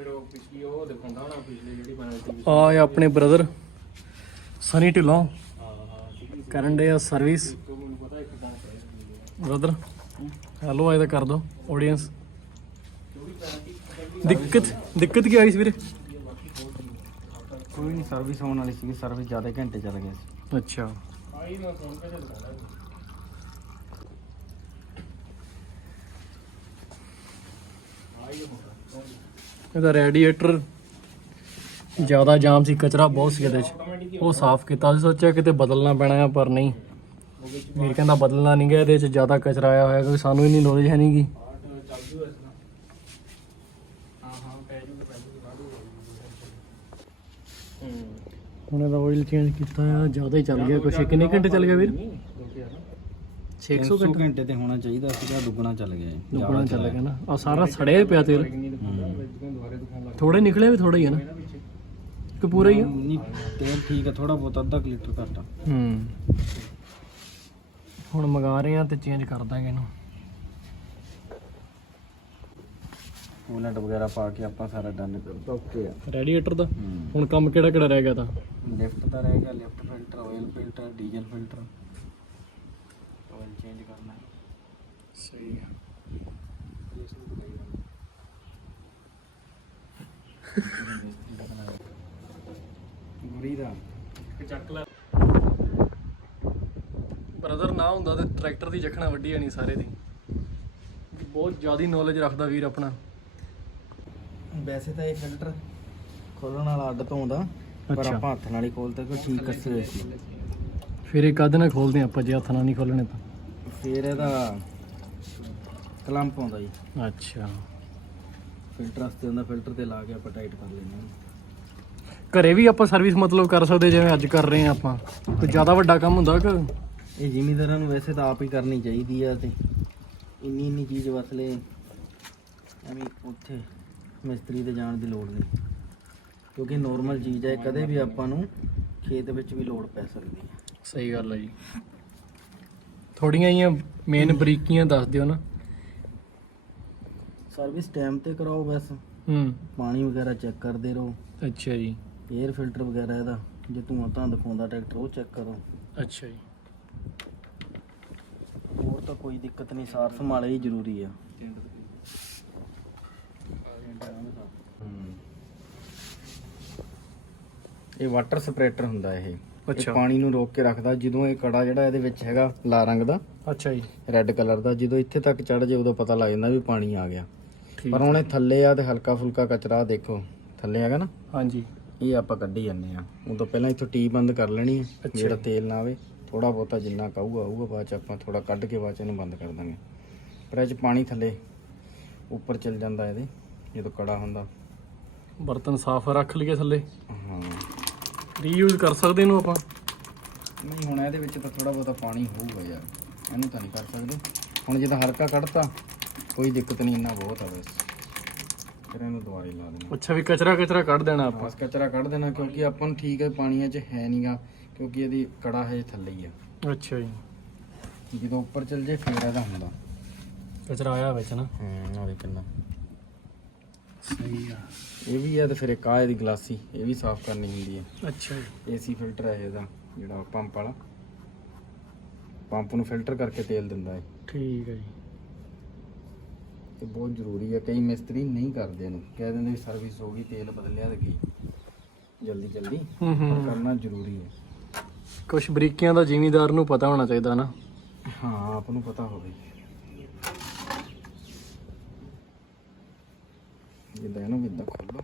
ਫਿਰ ਉਹ ਪਿਛਲੀ ਉਹ ਦਿਖਾਉਂਦਾ ਹੋਣਾ ਪਿਛਲੀ ਜਿਹੜੀ ਸੀ ਆ ਇਹ ਆਪਣੇ ਬ੍ਰਦਰ ਸਨੀ ਢਿੱਲੋਂ ਹਾਂ ਹਾਂ ਕਰਨ ਦੇ ਸਰਵਿਸ ਤੋਂ ਤਾਂ ਬ੍ਰਦਰ ਹੈਲੋ ਆਇਦਾ ਕਰ ਦੋ ਆਡੀਅנס ਦਿੱਕਤ ਦਿੱਕਤ ਕੀ ਆਈ ਸੀ ਵੀਰੇ? ਕੋਈ ਨਹੀਂ ਸਰਵਿਸ ਹੋਣ ਵਾਲੀ ਸੀ ਸਰਵਿਸ ਜ਼ਿਆਦਾ ਘੰਟੇ ਚੱਲ ਗਏ ਸੀ। ਅੱਛਾ। ਆਈ ਨਾ ਫੋਨ ਤੇ ਦਿਖਾਉਂਦਾ ਆਈ ਹੋਣਾ ਇਹਦਾ ਰੈਡੀਏਟਰ ਜ਼ਿਆਦਾ ਜਾਮ ਸੀ ਕਚਰਾ ਬਹੁਤ ਸੀ ਇਹਦੇ 'ਚ। ਉਹ ਸਾਫ਼ ਕੀਤਾ ਸੀ ਸੋਚਿਆ ਕਿਤੇ ਬਦਲਣਾ ਪੈਣਾ ਆ ਪਰ ਨਹੀਂ। ਵੀਰ ਕਹਿੰਦਾ ਬਦਲਣਾ ਨਹੀਂ ਗਿਆ ਇਹਦੇ 'ਚ ਜ਼ਿਆਦਾ ਕਚਰਾ ਆਇਆ ਹੋਇਆ ਕਿਉਂਕਿ ਸਾਨੂੰ ਇੰਨੀ ਨੌਲੇਜ ਹੈ ਨਹੀਂਗੀ ਹੁਣ ਇਹਦਾ ਆਇਲ ਚੇਂਜ ਕੀਤਾ ਆ ਜ਼ਿਆਦਾ ਹੀ ਚੱਲ ਗਿਆ ਕੁਛ ਕਿੰਨੇ ਘੰਟੇ ਚੱਲ ਗਿਆ ਵੀਰ। 600 100 ਘੰਟੇ। ਘੰਟੇ ਤੇ ਹੋਣਾ ਚਾਹੀਦਾ ਸੀਗਾ ਦੁੱਗਣਾ ਚੱਲ ਗਿਆ ਇਹ। ਦੁੱਗਣਾ ਚੱਲ ਗਿਆ ਨਾ। ਆ ਸਾਰਾ ਸੜਿਆ ਹੀ ਪਿਆ ਤੇਲ। ਥੋੜੇ ਨਿਕਲੇ ਵੀ ਥੋੜਾ ਹੀ ਹੈ ਨਾ? ਕਿ ਪੂਰਾ ਹੀ ਆ? ਨਹੀਂ ਤੇਲ ਠੀਕ ਹੈ ਥੋੜਾ ਬਹੁਤ ਅੱਧਾ ਕੁ ਲੀਟਰ ਘੱਟ ਆ। ਹੂੰ। ਹੁਣ ਮੰਗਾ ਰਹੇ ਆ ਤੇ ਚੇਂਜ ਕਰ ਦਾਂਗੇ ਇਹਨੂੰ। ਕੂਲੈਂਟ ਵਗੈਰਾ ਪਾ ਕੇ ਆਪਾਂ ਸਾਰਾ ਡਨ ਕਰਤਾ ਓਕੇ ਆ। ਰੈਡੀਏਟਰ ਦਾ? ਹੁਣ ਕੰਮ ਕਿਹੜਾ ਕਿਹੜਾ ਰਹਿ ਗਿਆ ਤਾਂ? ਲਿਫਟ ਦਾ ਰਹਿ ਗਿਆ lift filter oil filter diesel filter oil change ਕਰਨਾ। ਸਹੀ ਆ। ਗੁਰੀ ਦਾ। ਚੱਕ ਲੈ। ਬ੍ਰਦਰ ਨਾ ਹੁੰਦਾ ਤੇ ਟਰੈਕਟਰ ਦੀ ਜਖਣਾ ਵੱਡੀ ਨਹੀਂ ਸਾਰੇ ਦੀ। ਬਹੁਤ ਜ਼ਿਆਦੀ ਨੌਲੇਜ ਰੱਖਦਾ ਵੀਰ ਆਪਣਾ। ਵੈਸੇ ਤਾਂ ਇਹ ਫਿਲਟਰ ਖੋਲਣ ਵਾਲਾ ਅੱਡ ਤੋਂ ਆਉਂਦਾ ਪਰ। ਆਪਾਂ ਹੱਥ ਨਾਲ ਹੀ ਖੋਲਦੇ ਕੋਈ ਠੀਕ ਕੱਸੇ ਫਿਰ ਇਹ ਕਦ ਨਾਲ ਖੋਲਦੇ ਆਪਾਂ ਜੇ ਹੱਥ ਨਾਲ ਨਹੀਂ ਖੋਲਣੇ ਤਾਂ। ਫਿਰ ਇਹਦਾ ਕਲੰਪ ਆਉਂਦਾ ਜੀ। ਅੱਛਾ। ਫਿਲਟਰ ਵਾਸਤੇ ਹੁੰਦਾ ਫਿਲਟਰ ਤੇ ਲਾ ਕੇ ਆਪਾਂ ਟਾਈਟ ਕਰ ਲੈਂਦੇ ਹਾਂ। ਘਰੇ ਵੀ ਆਪਾਂ ਸਰਵਿਸ ਮਤਲਬ ਕਰ ਸਕਦੇ ਜਿਵੇਂ ਅੱਜ ਕਰ ਰਹੇ ਆ ਆਪਾਂ। ਕੋਈ ਜ਼ਿਆਦਾ ਵੱਡਾ ਕੰਮ ਹੁੰਦਾ ਕਿ? ਇਹ ਜ਼ਿਮੀਦਾਰਾਂ ਨੂੰ ਵੈਸੇ ਤਾਂ ਆਪ ਹੀ ਕਰਨੀ ਚਾਹੀਦੀ ਆ ਤੇ ਇੰਨੀ ਇੰਨੀ ਚੀਜ਼ ਵਸਲੇ ਐਵੇਂ ਉੱਥੇ ਮਿਸਤਰੀ ਤੇ ਜਾਣ ਦੀ ਲੋੜ ਨਹੀਂ। ਕਿਉਂਕਿ ਨੋਰਮਲ ਚੀਜ਼ ਹੈ ਕਦੇ ਵੀ ਆਪਾਂ ਨੂੰ ਖੇਤ ਵਿੱਚ ਵੀ ਲੋੜ ਪੈ ਸਕਦੀ ਹੈ ਸਹੀ ਗੱਲ ਹੈ ਜੀ। ਥੋੜੀਆਂ ਹੀ। ਮੇਨ ਬਰੀਕੀਆਂ ਦੱਸ ਦਿਓ ਨਾ। ਸਰਵਿਸ ਟਾਈਮ ਤੇ ਕਰਾਓ ਬਸ। ਹੂੰ। ਪਾਣੀ ਵਗੈਰਾ ਚੈੱਕ ਕਰਦੇ ਰਹੋ। ਅੱਛਾ ਜੀ। 에ਅਰ ਫਿਲਟਰ ਵਗੈਰਾ ਇਹਦਾ ਜੇ ਧੂਆਂ ਤਾਂ ਦਿਖਾਉਂਦਾ ਟਰੈਕਟਰ ਉਹ ਚੈੱਕ ਕਰੋ। ਅੱਛਾ ਜੀ। ਹੋਰ ਤਾਂ ਕੋਈ ਦਿੱਕਤ ਨਹੀਂ ਸਾਰ ਸੰਭਾਲੇ ਹੀ ਜ਼ਰੂਰੀ ਆ। ਇਹ ਵਾਟਰ ਸਪਰੇਟਰ ਹੁੰਦਾ ਇਹ ਇਹ। ਅੱਛਾ। ਪਾਣੀ ਨੂੰ ਰੋਕ ਕੇ ਰੱਖਦਾ ਜਦੋਂ ਇਹ ਕੜਾ ਜਿਹੜਾ ਇਹਦੇ ਵਿੱਚ ਹੈਗਾ ਲਾਲ ਰੰਗ ਦਾ ਅੱਛਾ ਜੀ। ਰੈੱਡ ਕਲਰ ਦਾ ਜਦੋਂ ਇੱਥੇ ਤੱਕ ਚੜ ਜੇ ਉਦੋਂ ਪਤਾ ਲੱਗ ਜਾਂਦਾ ਵੀ ਪਾਣੀ ਆ ਗਿਆ। ਪਰ ਹੁਣ ਇਹ ਥੱਲੇ ਆ ਤੇ ਹਲਕਾ ਫੁਲਕਾ ਕਚਰਾ ਦੇਖੋ ਥੱਲੇ ਹੈਗਾ ਨਾ ਹਾਂਜੀ। ਇਹ ਆਪਾਂ ਕੱਢੀ ਜਾਂਦੇ ਆ ਉਦੋਂ ਪਹਿਲਾਂ ਇੱਥੋਂ ਟੀ ਬੰਦ ਕਰ ਲੈਣੀ ਹੈ। ਜਿਹੜਾ ਤੇਲ ਨਾ ਆਵੇ ਥੋੜਾ ਬਹੁਤਾ ਜਿੰਨਾ ਕਹੂਗਾ ਆਊਗਾ ਬਾਅਦ ਚ ਆਪਾਂ ਥੋੜਾ ਕੱਢ ਕੇ ਬਾਅਦ ਚ ਇਹਨੂੰ ਬੰਦ ਕਰ ਦਾਂਗੇ। ਪਰ ਇਹ ਚ ਪਾਣੀ ਥੱਲੇ ਉੱਪਰ ਚਲ ਜਾਂਦਾ ਇਹਦੇ ਜਦੋਂ ਕੜਾ ਹੁੰਦਾ। ਬਰਤਨ ਸਾਫ਼ ਰੱਖ ਲਈਏ ਥੱਲੇ। ਹਾਂ। ਰੀਯੂਜ਼ ਕਰ ਸਕਦੇ ਇਹਨੂੰ ਆਪਾਂ? ਨਹੀਂ ਹੁਣ ਇਹਦੇ ਵਿੱਚ ਤਾਂ ਥੋੜਾ ਬਹੁਤਾ ਪਾਣੀ ਹੋਊਗਾ ਯਾਰ। ਇਹਨੂੰ ਤਾਂ ਨਹੀਂ ਕਰ ਸਕਦੇ। ਹੁਣ ਜਦੋਂ ਹਲਕਾ ਕੱਢਤਾ ਕੋਈ ਦਿੱਕਤ ਨਹੀਂ ਇੰਨਾ ਬਹੁਤ ਆ ਬਸ। ਫਿਰ ਇਹਨੂੰ ਦੁਬਾਰੇ ਲਾ ਦੇਣਾ। ਅੱਛਾ ਵੀ ਕਚਰਾ ਕਚਰਾ ਕੱਢ ਦੇਣਾ ਆਪਾਂ। ਬਸ ਕਚਰਾ ਕੱਢ ਦੇਣਾ ਕਿਉਂਕਿ ਆਪਾਂ ਨੂੰ ਠੀਕ ਹੈ ਪਾਣੀਆਂ 'ਚ ਹੈ ਨਹੀਂਗਾ ਕਿਉਂਕਿ ਇਹਦੀ ਕੜਾ ਹੈ ਥੱਲੇ ਹੀ ਆ। ਅੱਛਾ ਜੀ। ਜਦੋਂ ਉੱਪਰ ਚਲ ਜੇ ਫਿਰ ਇਹਦਾ ਹੁੰਦਾ। ਕਚਰਾ ਆਇਆ ਵਿੱਚ ਨਾ। ਹਾਂ ਨਾਲੇ ਕਿੰਨਾ। ਸਹੀ ਆ। ਇਹ ਵੀ ਹੈ ਤੇ ਫਿਰ ਇੱਕ ਆ ਇਹਦੀ ਗਲਾਸੀ ਇਹ ਵੀ ਸਾਫ਼ ਕਰਨੀ ਹੁੰਦੀ ਹੈ ਅੱਛਾ ਜੀ। ਏਸੀ ਫਿਲਟਰ ਹੈ ਇਹਦਾ ਜਿਹੜਾ ਪੰਪ ਵਾਲਾ। ਪੰਪ ਨੂੰ ਫਿਲਟਰ ਕਰਕੇ ਤੇਲ ਦਿੰਦਾ ਹੈ ਠੀਕ ਹੈ ਜੀ। ਤੇ ਬਹੁਤ ਜ਼ਰੂਰੀ ਹੈ ਕਈ ਮਿਸਤਰੀ ਨਹੀਂ ਕਰਦੇ ਇਹਨੂੰ। ਕਹਿ ਦਿੰਦੇ ਵੀ ਸਰਵਿਸ ਹੋ ਗਈ ਤੇਲ ਬਦਲਿਆ ਗਈ। ਜਲਦੀ ਜਲਦੀ ਹੂੰ ਪਰ ਹੂੰ ਕਰਨਾ ਜ਼ਰੂਰੀ ਹੈ ਕੁਝ ਬਰੀਕੀਆਂ ਦਾ ਜ਼ਿਮੀਦਾਰ ਨੂੰ ਪਤਾ ਹੋਣਾ ਚਾਹੀਦਾ ਨਾ। ਹਾਂ ਆਪ ਨੂੰ ਪਤਾ ਹੋਵੇ। ਜਿੱਦਾਂ ਇਹਨੂੰ ਵੀ ਇਦਾਂ ਖੋਲੋ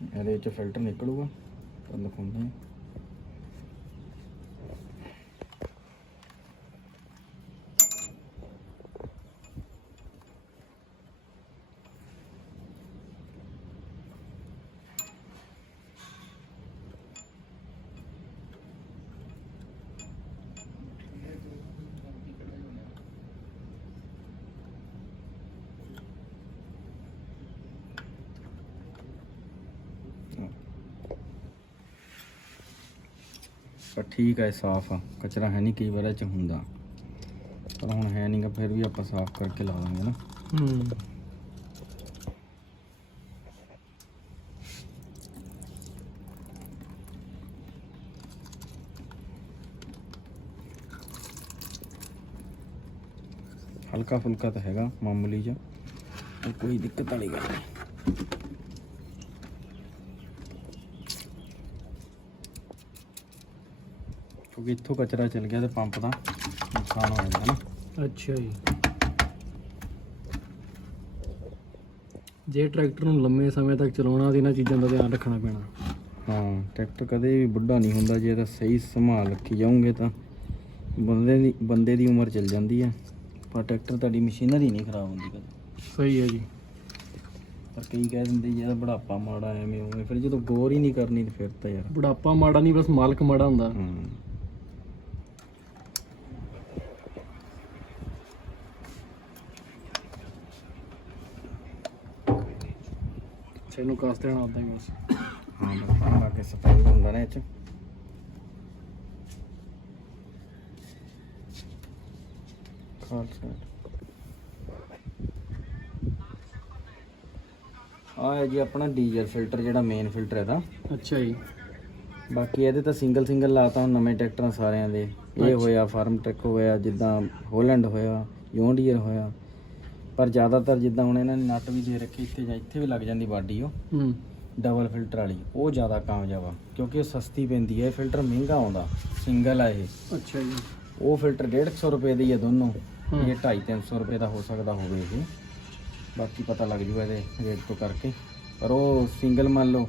ਇਹਦੇ ਵਿੱਚ ਫਿਲਟਰ ਨਿਕਲੂਗਾ ਤਾਂ ਦਿਖਾਉਂਦੇ ਹਾਂ। पर ठीक है साफ़ आ कचरा है नहीं कई बार हों पर हम है नहीं गा फिर भी आप साफ़ करके ला देंगे ना। हम्म। हल्का फुल्का तो है मामूली जो। कोई दिक्कत वाली गल ਕਿਉਂਕਿ ਇੱਥੋਂ ਕਚਰਾ ਚਲ ਗਿਆ ਤੇ ਪੰਪ ਦਾ ਨੁਕਸਾਨ ਹੋ ਜਾਂਦਾ ਨਾ। ਅੱਛਾ ਜੀ। ਜੇ ਟਰੈਕਟਰ ਨੂੰ ਲੰਮੇ ਸਮੇਂ ਤੱਕ ਚਲਾਉਣਾ ਤੇ ਇਹਨਾਂ ਚੀਜ਼ਾਂ ਦਾ ਧਿਆਨ ਰੱਖਣਾ ਪੈਣਾ। ਹਾਂ ਟਰੈਕਟਰ ਕਦੇ ਵੀ ਬੁੱਢਾ ਨਹੀਂ ਹੁੰਦਾ ਜੇ ਤਾਂ ਸਹੀ ਸੰਭਾਲ ਰੱਖੀ ਜਾਓਗੇ ਤਾਂ ਬੰਦੇ ਦੀ ਬੰਦੇ ਦੀ ਉਮਰ ਚੱਲ ਜਾਂਦੀ ਹੈ ਪਰ ਟਰੈਕਟਰ ਤੁਹਾਡੀ ਮਸ਼ੀਨਰੀ ਨਹੀਂ ਖਰਾਬ ਹੁੰਦੀ ਕਦੇ। ਸਹੀ ਹੈ ਜੀ। ਪਰ ਕਈ ਕਹਿ ਦਿੰਦੇ ਯਾਰ ਬੁਢਾਪਾ ਮਾੜਾ ਐਵੇਂ ਉਵੇਂ ਫਿਰ ਜਦੋਂ ਗੌਰ ਹੀ ਨਹੀਂ ਕਰਨੀ ਤੇ ਫਿਰ ਤਾਂ ਯਾਰ ਬੁਢਾਪਾ ਮਾੜਾ ਨਹੀਂ ਬਸ ਮਾਲਕ ਮਾੜਾ ਹੁੰਦਾ। ਹਾਂ। ਇਹਨੂੰ ਕਾਸ ਦੇਣਾ ਹੁੰਦਾ ਹੀ ਬਸ। ਹਾਂ ਬਸ ਲਾ ਕੇ ਸਫ਼ਾਈ ਹੁੰਦਾ ਨਾ ਇਹ ਚ। ਆ ਹੈ ਜੀ ਆਪਣਾ ਡੀਜ਼ਲ ਫਿਲਟਰ ਜਿਹੜਾ ਮੇਨ ਫਿਲਟਰ ਇਹਦਾ। ਅੱਛਾ ਜੀ। ਬਾਕੀ ਇਹਦੇ ਤਾਂ ਸਿੰਗਲ ਸਿੰਗਲ ਲਾਤਾ ਹੁਣ ਨਵੇਂ ਟਰੈਕਟਰਾਂ ਸਾਰਿਆਂ ਦੇ। ਇਹ ਹੋਇਆ ਫਾਰਮ ਟਰੈਕ ਹੋਇਆ ਜਿੱਦਾਂ ਹੋਲੈਂਡ ਹੋਇਆ ਜੌਂਡੀਅਰ ਹੋਇਆ। ਪਰ ਜ਼ਿਆਦਾਤਰ ਜਿੱਦਾਂ ਹੁਣ ਇਹਨਾਂ ਨੇ ਨਟ ਵੀ ਦੇ ਰੱਖੇ ਇੱਥੇ ਜਾਂ ਇੱਥੇ ਵੀ ਲੱਗ ਜਾਂਦੀ ਬਾਡੀ ਉਹ। ਹੂੰ। ਡਬਲ ਫਿਲਟਰ ਵਾਲੀ ਉਹ ਜ਼ਿਆਦਾ ਕਾਮਯਾਬ ਆ ਕਿਉਂਕਿ ਉਹ ਸਸਤੀ ਪੈਂਦੀ ਹੈ ਇਹ ਫਿਲਟਰ ਮਹਿੰਗਾ ਆਉਂਦਾ ਸਿੰਗਲ ਆ ਇਹ। ਅੱਛਾ ਜੀ। ਉਹ ਫਿਲਟਰ 150 ਰੁਪਏ ਦੀ ਹੈ ਦੋਨੋਂ। ਇਹ 250 300 ਰੁਪਏ ਦਾ ਹੋ ਸਕਦਾ ਹੋਵੇ ਇਹ। ਬਾਕੀ ਪਤਾ ਲੱਗ ਜੂਗਾ ਇਹਦੇ ਰੇਟ ਤੋਂ ਕਰਕੇ। ਪਰ ਉਹ ਸਿੰਗਲ ਮੰਨ ਲਓ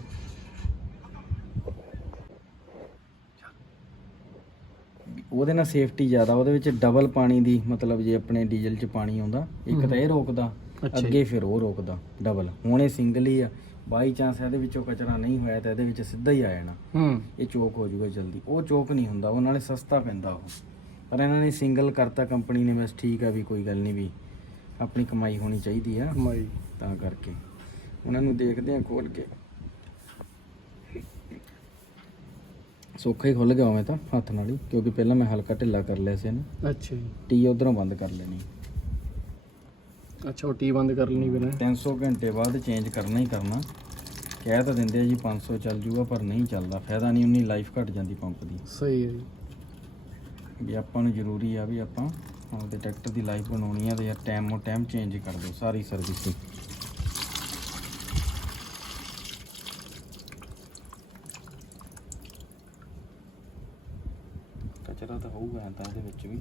ਉਹਦੇ ਨਾਲ ਸੇਫਟੀ ਜ਼ਿਆਦਾ ਉਹਦੇ ਵਿੱਚ ਡਬਲ ਪਾਣੀ ਦੀ ਮਤਲਬ ਜੇ ਆਪਣੇ ਡੀਜ਼ਲ 'ਚ ਪਾਣੀ ਆਉਂਦਾ ਇੱਕ ਤਾਂ ਇਹ ਰੋਕਦਾ। ਅੱਗੇ ਫਿਰ ਉਹ ਰੋਕਦਾ ਡਬਲ ਹੁਣ ਇਹ ਸਿੰਗਲ ਹੀ ਆ ਬਾਈ ਚਾਂਸ ਇਹਦੇ ਵਿੱਚੋਂ ਕਚਰਾ ਨਹੀਂ ਹੋਇਆ ਤਾਂ ਇਹਦੇ ਵਿੱਚ ਸਿੱਧਾ ਹੀ ਆ ਜਾਣਾ। ਹੂੰ। ਇਹ ਚੋਕ ਹੋ ਜਾਊਗਾ ਜਲਦੀ। ਉਹ ਚੋਕ ਨਹੀਂ ਹੁੰਦਾ ਉਹ ਨਾਲੇ ਸਸਤਾ ਪੈਂਦਾ ਉਹ। ਪਰ ਇਹਨਾਂ ਨੇ ਸਿੰਗਲ ਕਰਤਾ ਕੰਪਨੀ ਨੇ ਬਸ ਠੀਕ ਆ ਵੀ ਕੋਈ ਗੱਲ ਨਹੀਂ ਵੀ ਆਪਣੀ ਕਮਾਈ ਹੋਣੀ ਚਾਹੀਦੀ ਆ। ਕਮਾਈ। ਤਾਂ ਕਰਕੇ। ਉਹਨਾਂ ਨੂੰ ਦੇਖਦੇ ਆ ਖੋਲ ਕੇ। ਸੌਖਾ ਹੀ ਖੁੱਲ ਗਿਆ ਉਵੇਂ ਤਾਂ ਹੱਥ ਨਾਲ ਹੀ ਕਿਉਂਕਿ ਪਹਿਲਾਂ ਮੈਂ ਹਲਕਾ ਢਿੱਲਾ ਕਰ ਲਿਆ ਸੀ ਇਹਨੂੰ। ਅੱਛਾ ਜੀ। ਟੀ ਉਧਰੋਂ ਬੰਦ ਕਰ ਲੈਣੀ। ਅੱਛਾ ਉਹ ਟੀ ਬੰਦ ਕਰ ਲੈਣੀ ਫਿਰ। 300 ਘੰਟੇ ਬਾਅਦ ਚੇਂਜ ਕਰਨਾ ਹੀ ਕਰਨਾ। ਕਹਿ ਤਾਂ ਦਿੰਦੇ ਆ ਜੀ 500 ਚੱਲ ਜੂਗਾ ਪਰ ਨਹੀਂ ਚੱਲਦਾ। ਫਾਇਦਾ ਨਹੀਂ ਉਨੀ ਲਾਈਫ ਘਟ ਜਾਂਦੀ ਪੰਪ ਦੀ। ਸਹੀ ਹੈ ਜੀ। ਵੀ ਆਪਾਂ ਨੂੰ ਜ਼ਰੂਰੀ ਆ ਵੀ ਆਪਾਂ ਆਪਦੇ ਟਰੈਕਟਰ ਦੀ ਲਾਈਫ ਬਣਾਉਣੀ ਆ ਤੇ ਯਾਰ ਟਾਈਮ ਉਹ ਟਾਈਮ ਚੇਂਜ ਕਰ ਦਿਓ ਸਾਰੀ ਸਰਵਿਸ ਦੀ ਕਚਰਾ ਤਾਂ ਹੋਊਗਾ ਤਾਂ ਇਹਦੇ ਵਿੱਚ ਵੀ।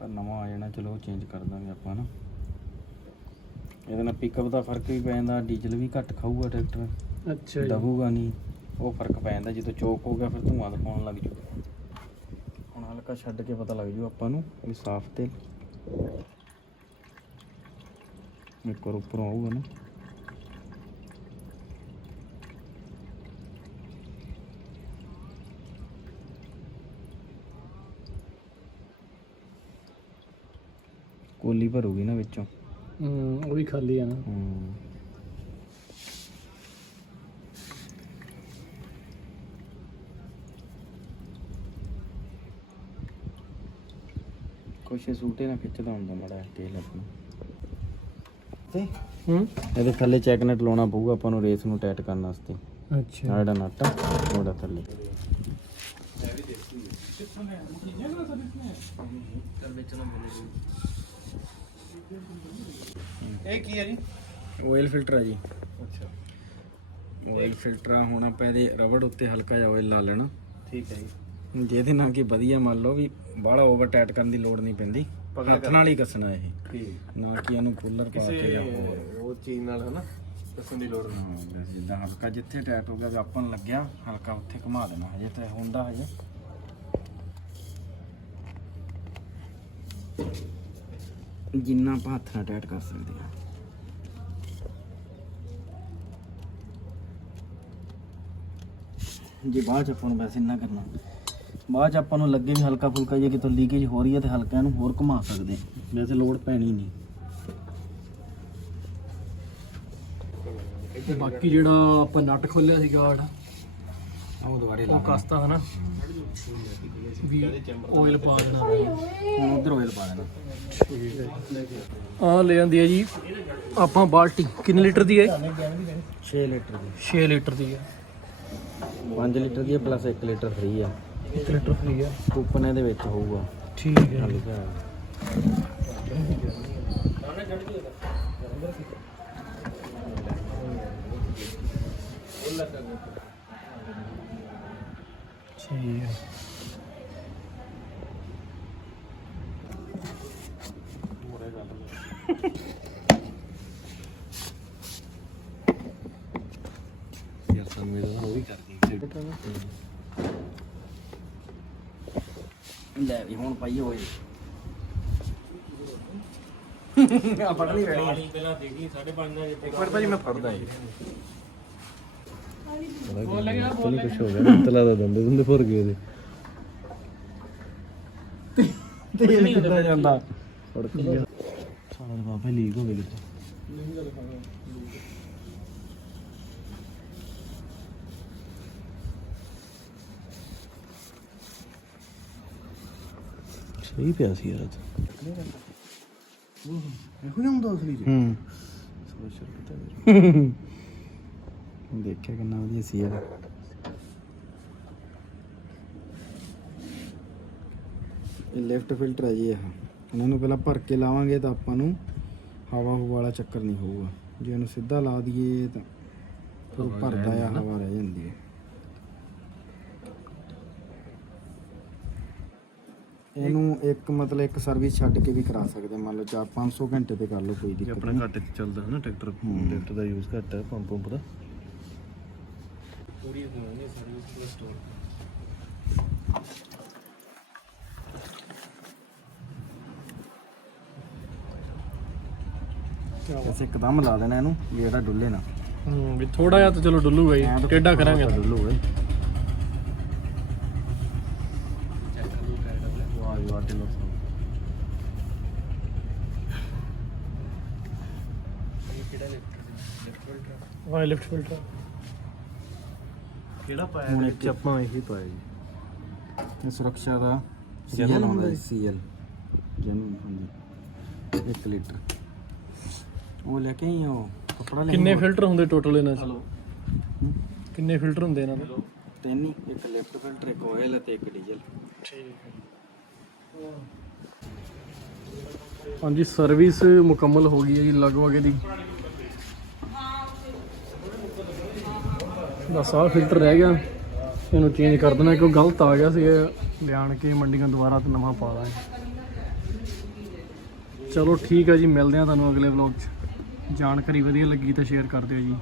ਪਰ ਨਵਾਂ ਆ ਜਾਣਾ ਚਲੋ ਚੇਂਜ ਕਰ ਦਾਂਗੇ ਆਪਾਂ ਨਾ ਇਹਦੇ ਨਾਲ ਪਿਕਅਪ ਦਾ ਫ਼ਰਕ ਵੀ ਪੈ ਜਾਂਦਾ ਡੀਜ਼ਲ ਵੀ ਘੱਟ ਖਾਊਗਾ ਟਰੈਕਟਰ ਅੱਛਾ ਜੀ। ਦਬੂਗਾ ਨਹੀਂ ਉਹ ਫ਼ਰਕ ਪੈ ਜਾਂਦਾ ਜਦੋਂ ਚੋਕ ਹੋ ਗਿਆ ਫਿਰ ਧੂਆਂ ਤਾਂ ਪਾਉਣ ਲੱਗ ਜੂ। ਹੁਣ ਹਲਕਾ ਛੱਡ ਕੇ ਪਤਾ ਲੱਗ ਜੂ ਆਪਾਂ ਨੂੰ ਵੀ ਸਾਫ਼ ਤੇ ਇੱਕ ਵਾਰ ਉੱਪਰੋਂ ਆਊਗਾ ਨਾ। ਕੋਲੀ ਭਰੂਗੀ ਨਾ ਵਿੱਚੋਂ। ਹੂੰ ਉਹ ਵੀ ਖਾਲੀ ਆ ਨਾ। ਹੂੰ। ਕੁਛ ਸੂਟੇ ਨਾ ਖਿੱਚਦਾ ਹੁੰਦਾ ਮੜਾ ਤੇਲ ਆਪਣਾ। ਤੇ? ਹੂੰ? ਇਹਦੇ ਥੱਲੇ ਚੈੱਕ ਨਟ ਲਾਉਣਾ ਪਊਗਾ ਆਪਾਂ ਨੂੰ ਰੇਸ ਨੂੰ ਟਾਈਟ ਕਰਨ ਵਾਸਤੇ। ਅੱਛਾ। ਜਿਹੜਾ ਨਟ ਉਹਦਾ ਥੱਲੇ। ਇਹ ਕੀ ਹੈ ਜੀ? ਆਇਲ ਫਿਲਟਰ ਆ ਜੀ। ਅੱਛਾ। ਆਇਲ ਫਿਲਟਰ ਆ ਹੁਣ ਆਪਾਂ ਇਹਦੇ ਰਬੜ ਉੱਤੇ ਹਲਕਾ ਜਿਹਾ ਆਇਲ ਲਾ ਲੈਣਾ। ਠੀਕ ਹੈ ਜੀ। ਜਿਹਦੇ ਨਾਲ ਕਿ ਵਧੀਆ ਮੰਨ ਲਓ ਵੀ ਬਾਹਲਾ ਓਵਰ ਟਾਈਟ ਕਰਨ ਦੀ ਲੋੜ ਨਹੀਂ ਪੈਂਦੀ। ਹੱਥ ਨਾਲ ਹੀ ਕੱਸਣਾ ਇਹ। ਠੀਕ। ਨਾ ਕਿ ਇਹਨੂੰ ਕੂਲਰ ਪਾ ਕੇ ਜਾਂ। ਉਹ ਚੀਜ਼ ਨਾਲ ਹਨਾ ਦੱਸਣ ਦੀ ਲੋੜ ਨਹੀਂ। ਜਿੱਦਾਂ ਹਲਕਾ ਜਿੱਥੇ ਟਾਈਟ ਹੋ ਗਿਆ ਵੀ ਆਪਾਂ ਨੂੰ ਲੱਗਿਆ ਹਲਕਾ ਉੱਥੇ ਘੁਮਾ ਦੇਣਾ। ਹਜੇ ਤਾਂ ਹੁੰਦਾ ਹਜੇ। ਜਿੰਨਾ ਆਪਾਂ ਹੱਥ ਨਾਲ ਟਾਈਟ ਕਰ ਸਕਦੇ ਹਾਂ ਜੇ ਬਾਅਦ ਚ ਆਪਾਂ ਨੂੰ ਵੈਸੇ ਇੰਨਾ ਕਰਨਾ, ਬਾਅਦ ਚ ਆਪਾਂ ਨੂੰ ਲੱਗੇ ਵੀ ਹਲਕਾ ਫੁਲਕਾ ਜੇ ਕਿਤੋਂ ਲੀਕੇਜ ਹੋ ਰਹੀ ਹੈ ਤੇ ਹਲਕਾ ਇਹਨੂੰ ਹੋਰ ਘੁਮਾ ਸਕਦੇ ਹਾਂ। ਵੈਸੇ ਲੋੜ ਪੈਣੀ ਨਹੀਂ ਤੇ ਬਾਕੀ ਜਿਹੜਾ ਆਪਾਂ ਨਟ ਖੋਲਿਆ ਸੀ ਗਾਰਡ ਉਹ ਦੁਬਾਰੇ ਉਹ ਲਾ ਕਸਤਾ ਹਨਾ। ਵੀ ਆਇਲ ਪਾ ਦੇਣਾ। ਹੁਣ ਉਧਰ ਆਇਲ ਪਾ ਦੇਣਾ। ਆ ਲੈ ਜਾਂਦੀ ਹੈ ਜੀ ਆਪਾਂ ਬਾਲਟੀ। ਕਿੰਨੇ ਲੀਟਰ ਦੀ ਹੈ 6 ਲੀਟਰ ਦੀ। 6 ਲੀਟਰ ਦੀ ਹੈ 5 ਲੀਟਰ ਦੀ ਪਲੱਸ 1 ਲੀਟਰ ਫ੍ਰੀ ਆ। 1 ਲੀਟਰ ਫ੍ਰੀ ਹੈ ਕੂਪਨ ਇਹਦੇ ਵਿੱਚ ਹੋਊਗਾ। ਠੀਕ ਹੈ ਠੀਕ ਹੈ ਯਾਰ ਸਾਨੂੰ ਇਹਦਾ ਉਹ ਵੀ ਕਰ ਲੈ ਵੀ ਹੁਣ ਪਾਈ ਹੋਏ ਆ ਫੜ ਲਈ ਰੈਡੀ ਪਹਿਲਾਂ ਦੇਖੀ 5:30 ਵਜੇ ਇੱਕ ਵਾਰ ਭਾਜੀ ਮੈਂ ਫੜਦਾ ਜੀ। ਬੋਲ ਲੱਗਿਆ ਬੋਲ ਨਹੀਂ ਕੁਝ ਹੋ ਗਿਆ ਤਲਾ ਦਾ ਦੰਦੇ ਦੰਦੇ ਫੁਰ ਗਏ ਉਹਦੇ ਤੇਲ ਕਿੱਦਾਂ ਜਾਂਦਾ? ਸੜਕ ਗਿਆ ਸਾਲਾ ਦੇ ਬਾਬੇ ਲੀਕ ਹੋ ਗਏ ਵਿੱਚ ਸਹੀ ਪਿਆ ਸੀ ਯਾਰ ਅੱਜ ਇਹੋ ਜਿਹਾ ਹੁੰਦਾ ਅਸਲੀ ਚ ਹੂੰ ਪਤਾ ਦੇਖਿਆ ਕਿੰਨਾ ਵਧੀਆ ਸੀ ਯਾਰ ਇਹ ਲੈਫਟ ਫਿਲਟਰ ਹੈ ਜੀ ਇਹ ਇਹਨਾਂ ਨੂੰ ਪਹਿਲਾਂ ਭਰ ਕੇ ਲਾਵਾਂਗੇ ਤਾਂ ਆਪਾਂ ਨੂੰ ਹਵਾ ਹਵਾ ਵਾਲਾ ਚੱਕਰ ਨਹੀਂ ਹੋਊਗਾ ਜੇ ਇਹਨੂੰ ਸਿੱਧਾ ਲਾ ਦਈਏ ਤਾਂ ਫਿਰ ਉਹ ਭਰਦਾ ਆ ਹਵਾ ਰਹਿ ਜਾਂਦੀ ਹੈ ਇਹਨੂੰ ਇੱਕ ਮਤਲਬ ਇੱਕ ਸਰਵਿਸ ਛੱਡ ਕੇ ਵੀ ਕਰਾ ਸਕਦੇ ਹਾਂ। ਮੰਨ ਲਓ 4-500 ਘੰਟੇ ਤੇ ਕਰ ਲਓ ਕੋਈ ਜੇ ਦਿੱਕਤ ਆਪਣਾ ਨਹੀਂ ਘੱਟ ਚੱਲਦਾ ਹੈ ਨਾ ਟਰੈਕਟਰ। ਲਿਫਟ ਦਾ ਯੂਜ਼ ਘੱਟ ਹੈ ਪੰਪ ਪੰਪ ਦਾ ਪੂਰੀ ਹੋਣੀ ਸਰਵਿਸ ਪਲੱਸ ਸਟੋਰ ਬਸ ਇੱਕਦਮ ਲਾ ਦੇਣਾ ਇਹਨੂੰ ਵੀ ਇਹਦਾ ਡੁੱਲੇ ਨਾ ਹੂੰ ਵੀ ਥੋੜਾ ਜਿਹਾ ਤਾਂ ਚਲੋ ਡੁੱਲੂਗਾ ਹੀ ਟੇਡਾ ਕਰਾਂਗੇ ਤਾਂ ਡੁੱਲੂਗਾ ਹੀ। ਵਾਹ ਵਾਹ ਤੇ ਲੋਕ ਵਾਹ ਲਿਫਟ ਫਿਲਟਰ ਕਿਹੜਾ ਪਾਇਆ ਹੁਣ ਇੱਕ- ਆਪਾਂ ਇਹੀ ਪਾਇਆ ਜੀ। ਇਹ ਸੁਰੱਖਿਆ ਦਾ ਸੀਐਲ ਹੁੰਦਾ ਜੀ? ਸੀਐਲ ਜਨ। ਹਾਂਜੀ 1 ਲੀਟਰ। ਉਹ ਲੈ ਕੇ ਆਈ ਉਹ ਕੱਪੜਾ ਲੈ ਕਿੰਨੇ। ਫਿਲਟਰ ਹੁੰਦੇ ਟੋਟਲ ਇਹਨਾਂ 'ਚ? ਹੂੰ। ਕਿੰਨੇ ਫਿਲਟਰ ਹੁੰਦੇ ਇਹਨਾਂ ਦੇ? ਤਿੰਨ ਹੀ ਇੱਕ ਲੈਫਟ ਫਿਲਟਰ ਇੱਕ ਆਇਲ ਤੇ ਇੱਕ ਡੀਜ਼ਲ ਹਾਂਜੀ ਸਰਵਿਸ ਮੁਕੰਮਲ ਹੋ ਗਈ ਹੈ ਜੀ ਲਗਭਗ ਇਹਦੀ। ਬਸ ਆਹ ਫਿਲਟਰ ਰਹਿ ਗਿਆ। ਇਹਨੂੰ ਚੇਂਜ ਕਰ ਦੇਣਾ, ਕਿਉਂ ਗਲਤ ਆ ਗਿਆ ਸੀ ਲਿਆਣ ਕੇ ਮੰਡੀਆਂ ਦੁਬਾਰਾ ਤੇ ਨਵਾਂ ਪਾ ਦਾਂਗੇ ਚਲੋ ਠੀਕ ਹੈ ਜੀ, ਮਿਲਦੇ ਆ ਤੁਹਾਨੂੰ ਅਗਲੇ ਵਲੌਗ 'ਚ। ਜਾਣਕਾਰੀ ਵਧੀਆ ਲੱਗੀ ਤਾਂ ਸ਼ੇਅਰ ਕਰ ਦਿਓ ਜੀ।